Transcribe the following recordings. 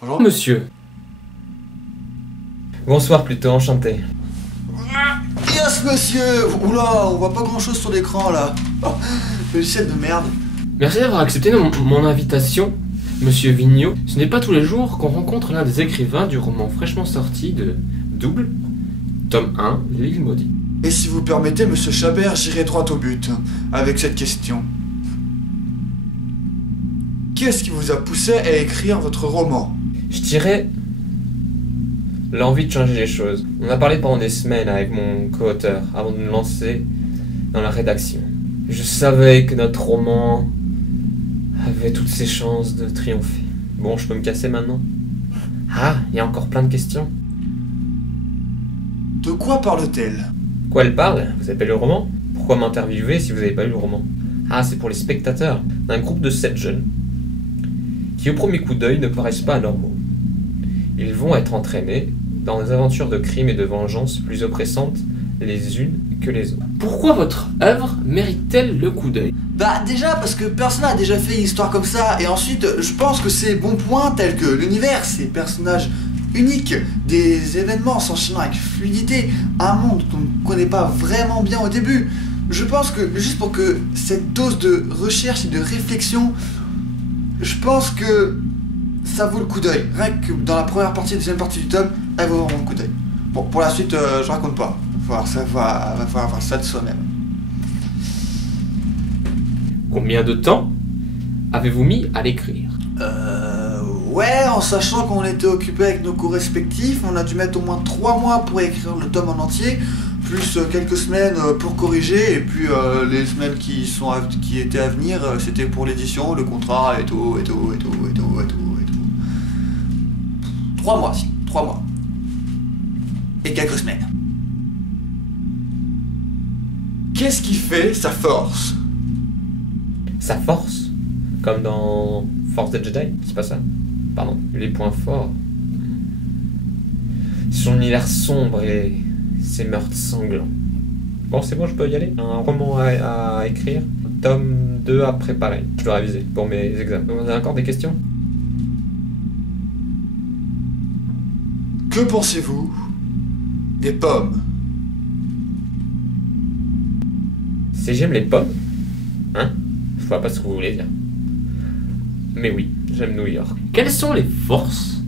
Bonjour. Monsieur. Bonsoir plutôt, enchanté. Yes, monsieur. Oula, on voit pas grand chose sur l'écran là. Oh, logiciel de merde. Merci d'avoir accepté mon invitation, Monsieur Vigneault. Ce n'est pas tous les jours qu'on rencontre l'un des écrivains du roman fraîchement sorti de Double, tome 1, L'île maudite. Et si vous permettez, monsieur Chabert, j'irai droit au but avec cette question. Qu'est-ce qui vous a poussé à écrire votre roman? Je dirais l'envie de changer les choses. On a parlé pendant des semaines avec mon co-auteur avant de nous lancer dans la rédaction. Je savais que notre roman avait toutes ses chances de triompher. Bon, je peux me casser maintenant? Ah, il y a encore plein de questions. De quoi parle-t-elle? Quoi elle parle? Vous appelez le roman? Pourquoi m'interviewer si vous n'avez pas lu le roman? Ah, c'est pour les spectateurs d'un groupe de 7 jeunes qui au premier coup d'œil ne paraissent pas anormaux. Ils vont être entraînés dans des aventures de crime et de vengeance plus oppressantes les unes que les autres. Pourquoi votre œuvre mérite-t-elle le coup d'œil? Bah déjà parce que personne n'a déjà fait une histoire comme ça, et ensuite je pense que ces bons points tels que l'univers, ces personnages uniques, des événements s'enchaînant avec fluidité, un monde qu'on ne connaît pas vraiment bien au début. Je pense que juste pour que cette dose de recherche et de réflexion, je pense que ça vaut le coup d'œil. Rien que dans la première partie et la deuxième partie du tome, elle vaut vraiment le coup d'œil. Bon, pour la suite, je raconte pas. Va falloir voir ça de soi-même. Combien de temps avez-vous mis à l'écrire? Ouais, en sachant qu'on était occupés avec nos cours respectifs, on a dû mettre au moins 3 mois pour écrire le tome en entier, plus quelques semaines pour corriger, et puis les semaines qui étaient à venir, c'était pour l'édition, le contrat et tout. 3 mois, si, 3 mois. Et quelques semaines. Qu'est-ce qui fait sa force? Sa force? Comme dans Force des Jedi? C'est pas ça? Pardon, les points forts. Son univers sombre et ses meurtres sanglants. Bon, c'est bon, je peux y aller? Un roman à écrire, tome 2 à préparer. Je dois réviser pour mes examens. Vous avez encore des questions? Que pensez-vous des pommes? Si j'aime les pommes? Hein? Je vois pas ce que vous voulez dire. Mais oui, j'aime New York. Quelles sont les forces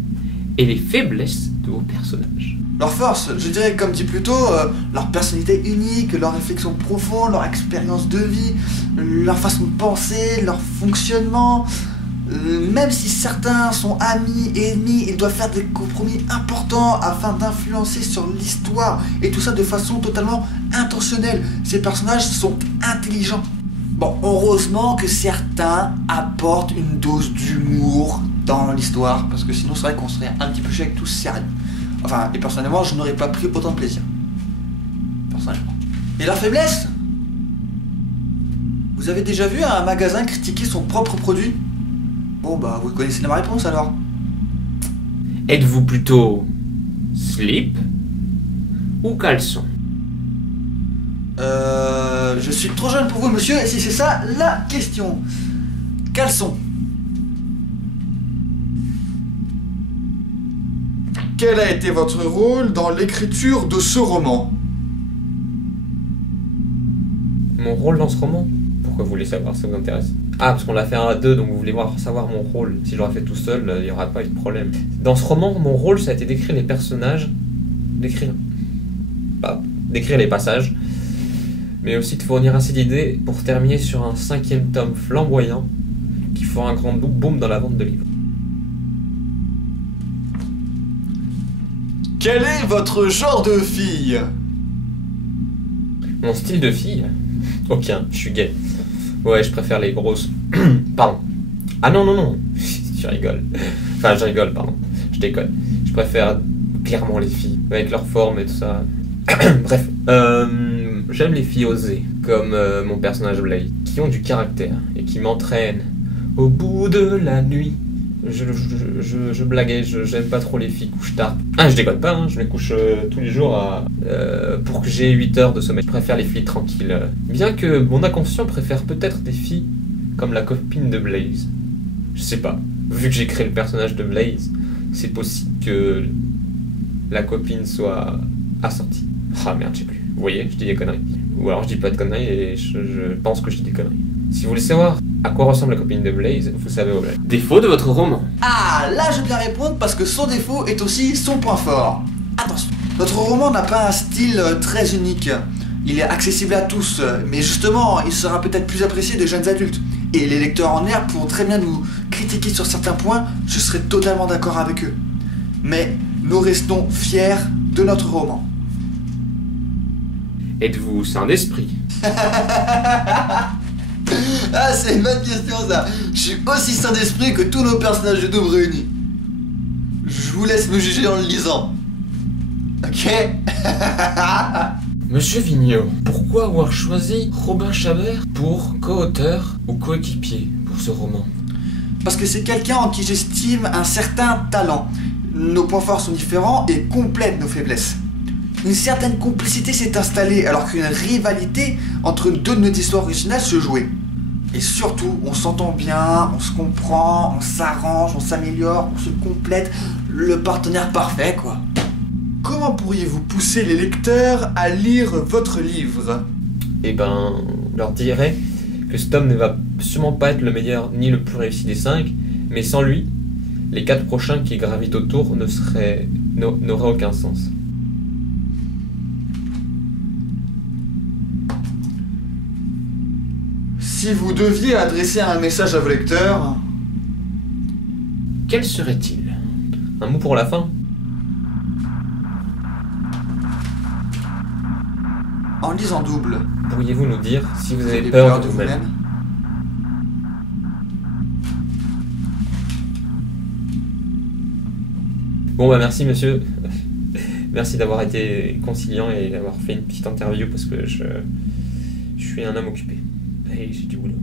et les faiblesses de vos personnages? Leur force, je dirais comme dit plus tôt, leur personnalité unique, leur réflexion profonde, leur expérience de vie, leur façon de penser, leur fonctionnement. Même si certains sont amis et ennemis, ils doivent faire des compromis importants afin d'influencer sur l'histoire, et tout ça de façon totalement intentionnelle. Ces personnages sont intelligents. Bon, heureusement que certains apportent une dose d'humour dans l'histoire, parce que sinon c'est vrai qu'on serait un petit peu chier avec tous sérieux. Enfin, et personnellement, je n'aurais pas pris autant de plaisir. Personnellement. Et la faiblesse? Vous avez déjà vu un magasin critiquer son propre produit? Bon bah, vous connaissez ma réponse alors. Êtes-vous plutôt slip ou caleçon? Je suis trop jeune pour vous, monsieur, et si c'est ça la question. Caleçon. Quel a été votre rôle dans l'écriture de ce roman? Mon rôle dans ce roman? Pourquoi vous voulez savoir? Ça vous intéresse? Ah, parce qu'on l'a fait à deux, donc vous voulez savoir mon rôle. Si je l'aurais fait tout seul, il n'y aura pas eu de problème. Dans ce roman, mon rôle, ça a été d'écrire les personnages, d'écrire les passages, mais aussi de fournir assez d'idées pour terminer sur un 5e tome flamboyant qui fera un grand boom dans la vente de livres. Quel est votre genre de fille? Mon style de fille? Aucun, je suis gay. Ouais, je préfère les grosses. Pardon. Ah non. Je rigole. Enfin, je rigole, pardon. Je déconne. Je préfère clairement les filles, avec leur forme et tout ça. Bref. J'aime les filles osées, comme mon personnage Blade, qui ont du caractère et qui m'entraînent au bout de la nuit. Je blaguais, j'aime pas trop les filles qui couchent tard. Ah, je déconne pas, hein, je me couche tous les jours pour que j'ai 8 heures de sommeil. Je préfère les filles tranquilles. Bien que mon inconscient préfère peut-être des filles comme la copine de Blaze. Je sais pas. Vu que j'ai créé le personnage de Blaze, c'est possible que la copine soit assortie. Ah merde, je sais plus. Vous voyez, je dis des conneries. Ou alors je dis pas de conneries et je pense que je dis des conneries. Si vous voulez savoir à quoi ressemble la copine de Blaze, vous savez où elle est. Défaut de votre roman. Ah, là je vais bien répondre parce que son défaut est aussi son point fort. Attention, notre roman n'a pas un style très unique. Il est accessible à tous, mais justement, il sera peut-être plus apprécié des jeunes adultes. Et les lecteurs en herbe pourront très bien nous critiquer sur certains points, je serai totalement d'accord avec eux. Mais nous restons fiers de notre roman. Êtes-vous sain d'esprit? Ah, c'est une bonne question ça. Je suis aussi sain d'esprit que tous nos personnages de Double réunis. Je vous laisse me juger en le lisant. Ok? Monsieur Vigneault, pourquoi avoir choisi Robin Chabert pour co-auteur ou coéquipier pour ce roman? Parce que c'est quelqu'un en qui j'estime un certain talent. Nos points forts sont différents et complètent nos faiblesses. Une certaine complicité s'est installée alors qu'une rivalité entre deux de nos histoires originales se jouait. Et surtout, on s'entend bien, on se comprend, on s'arrange, on s'améliore, on se complète, le partenaire parfait quoi. Comment pourriez-vous pousser les lecteurs à lire votre livre? Eh ben, je leur dirais que ce tome ne va sûrement pas être le meilleur ni le plus réussi des 5, mais sans lui, les 4 prochains qui gravitent autour n'auraient aucun sens. Si vous deviez adresser un message à vos lecteurs... Quel serait-il? Un mot pour la fin? En lisant Double, Pourriez-vous nous dire si vous avez peur de vous-même? Bon bah merci monsieur. Merci d'avoir été conciliant et d'avoir fait une petite interview parce que je suis un homme occupé. Et j'ai du boulot.